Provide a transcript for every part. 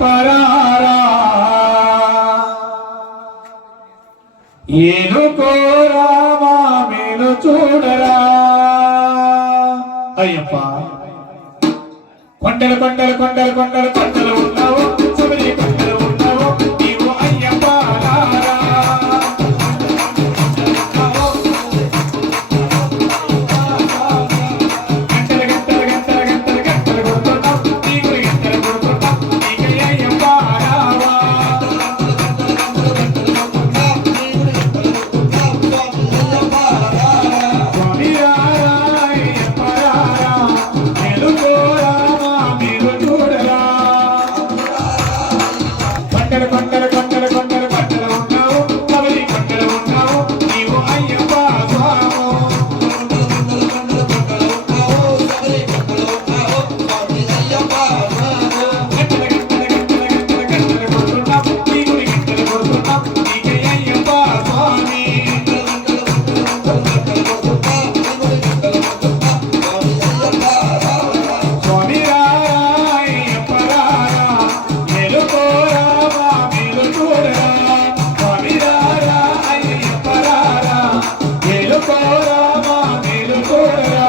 పరారా ఏనుకోరా మా మేలు చూడరా అయ్యప్ప కొండలు కొండలు కొండలు కొండలు కొండలు ఉన్నావు శబరి కొండలు ఉన్నావు నీవు అయ్యప్ప రారా గంటలు గంటలు గంటలు గంటలు గంటలు కొడుతున్నావు నీకు గంటలు కొడుతున్నావు నీకు అయ్యప్ప రావా స్వామి రారా అయ్యప్ప రారా మేలుకోరా మా మేలు చూడరా కొండలు కొండలు కొండలు కొండలు కొండలు ఉన్నావు శబరి కొండలు ఉన్నావు నీవు అయ్యప్ప స్వామి గంటలు గంటలు గంటలు గంటలు గంటలు కొడుతున్నావు నీకు గంటలు కొడుతున్నావు నీకే అయ్యప్ప స్వామి స్వామి రారా అయ్యప్ప రారా మేలుకోరా మా మేలు చూడరా స్వామి రారా అయ్యప్ప రారా మేలుకోరా మా మేలు చూడరా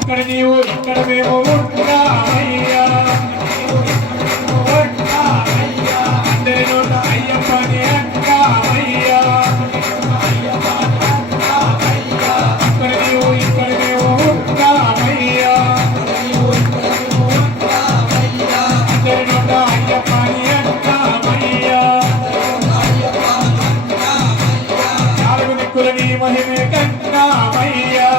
ఇక్కడ నీవు ఇక్కడ మేము ఉంటామయ్యా అందరి నోట అయ్యప్పని అంటామయ్యా ఇక్కడ నీవు ఇక్కడ మేము ఉంటామయ్యా అందరి నోట అయ్యప్పని అంటామయ్యా నాలుగు దిక్కుల నీ మహిమే కన్నామయ్యా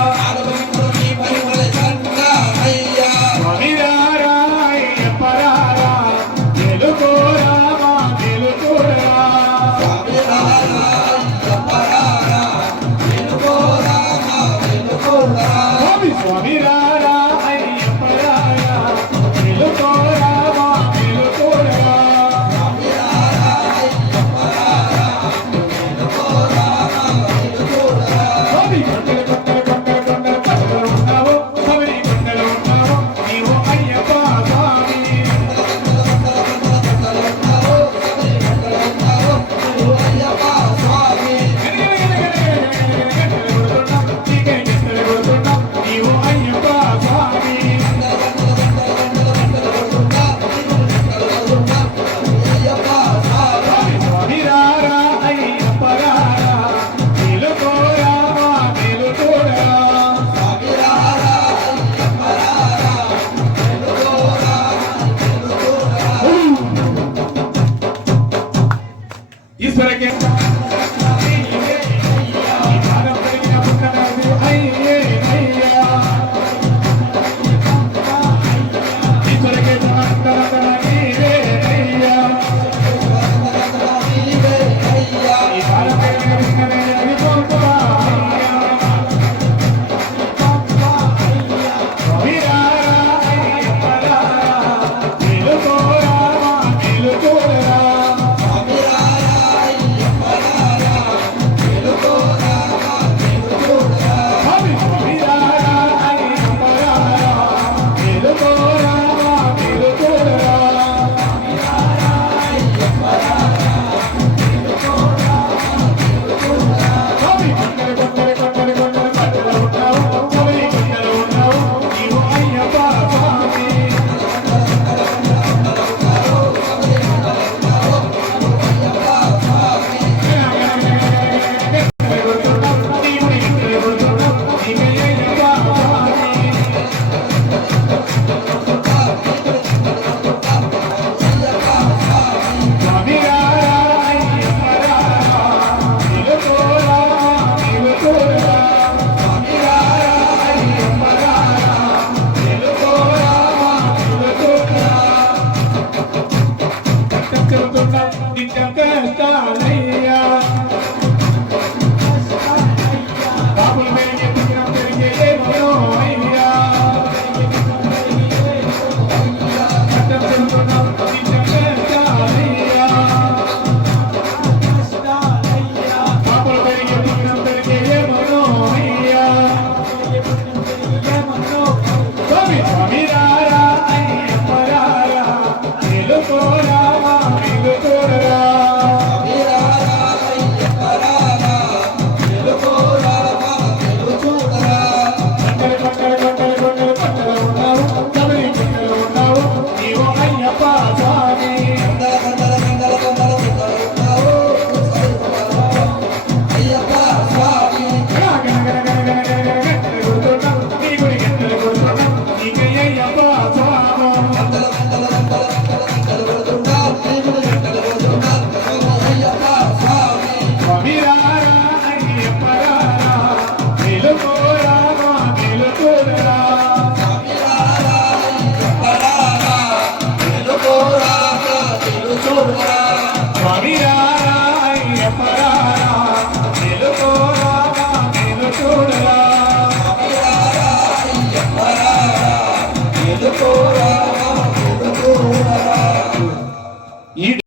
ఈ